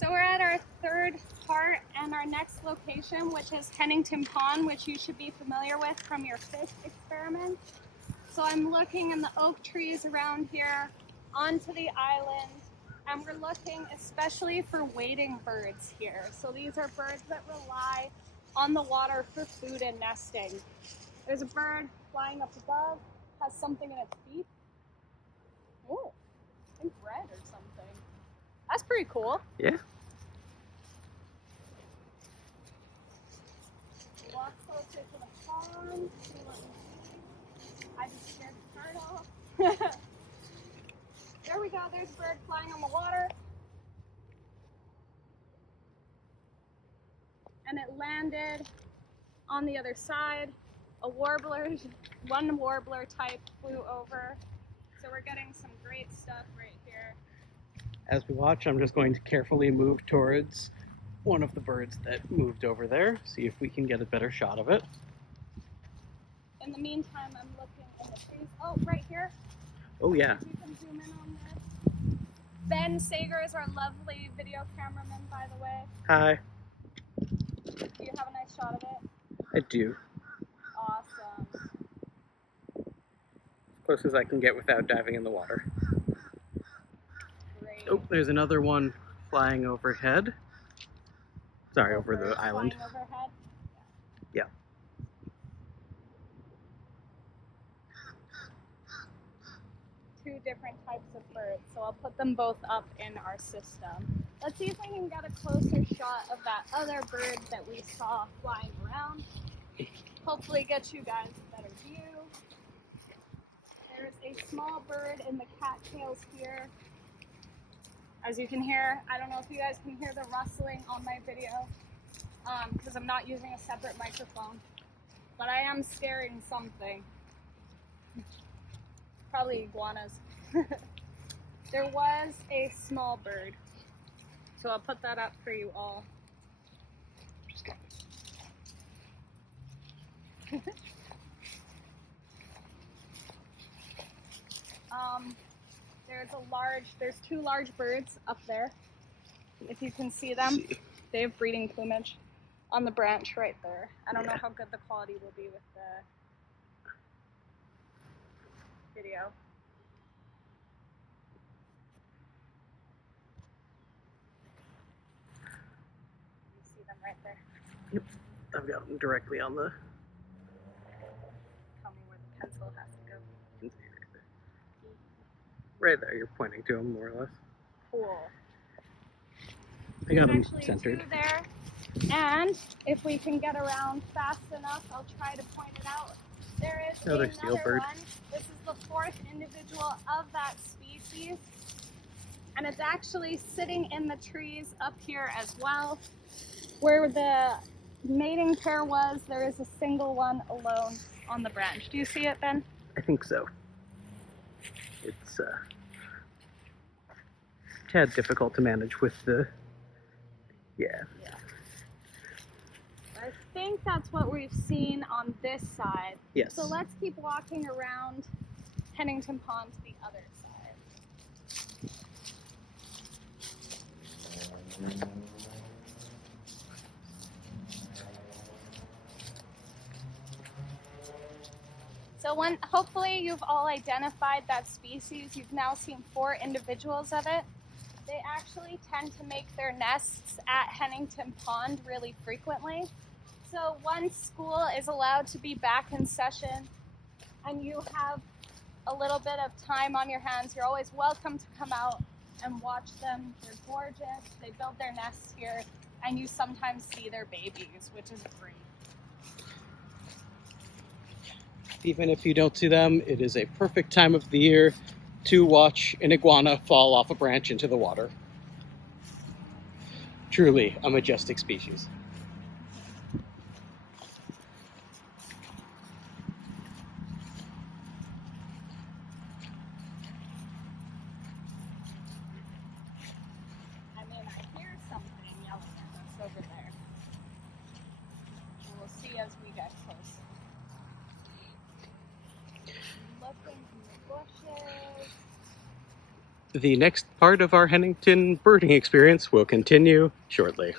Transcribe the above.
So we're at our third part and our next location, which is Hennington Pond, which you should be familiar with from your fish experiment. So I'm looking in the oak trees around here onto the island, and we're looking especially for wading birds here. So these are birds that rely on the water for food and nesting. There's a bird flying up above, has something in its beak. Oh, I think bread or something. That's pretty cool. Yeah. Walk closer to the pond, see what we see. I just scared the turtle. There we go, there's a bird flying on the water. And it landed on the other side. One warbler type flew over. So we're getting some great stuff right here. As we watch, I'm just going to carefully move towards one of the birds that moved over there, see if we can get a better shot of it. In the meantime, I'm looking in the trees. Oh, right here. Oh yeah. You can zoom in on this. Ben Sager is our lovely video cameraman, by the way. Hi. Do you have a nice shot of it? I do. Awesome. As close as I can get without diving in the water. Great. Oh, there's another one flying overhead. Sorry, over the island. Flying overhead? Yeah. Two different types of birds, so I'll put them both up in our system. Let's see if we can get a closer shot of that other bird that we saw flying around. Hopefully get you guys a better view. There's a small bird in the cattails here. As you can hear, I don't know if you guys can hear the rustling on my video because I'm not using a separate microphone, but I am scaring something. Probably iguanas. There was a small bird, so I'll put that up for you all. There's two large birds up there. If you can see them, they have breeding plumage on the branch right there. I don't know how good the quality will be with the video. You see them right there. Yep, I've got them directly on the... Tell me where the pencil has to go. Right there, you're pointing to them more or less. Cool. I got them There's centered. actually two there, and if we can get around fast enough, I'll try to point it out. There is Another another steelbird. one. This is the fourth individual of that species, and it's actually sitting in the trees up here as well. Where the mating pair was, there is a single one alone on the branch. Do you see it, Ben? I think so. It's a tad difficult to manage with the... Yeah. I think that's what we've seen on this side. Yes. So let's keep walking around Hennington Pond to the other side. So hopefully you've all identified that species. You've now seen 4 individuals of it. They actually tend to make their nests at Hennington Pond really frequently. So once school is allowed to be back in session and you have a little bit of time on your hands, you're always welcome to come out and watch them. They're gorgeous. They build their nests here, and you sometimes see their babies, which is great. Even if you don't see them, it is a perfect time of the year to watch an iguana fall off a branch into the water. Truly a majestic species. I mean, I hear something yelling at us over there. And we'll see as we get closer. Looking in the bushes. The next part of our Hennington birding experience will continue shortly.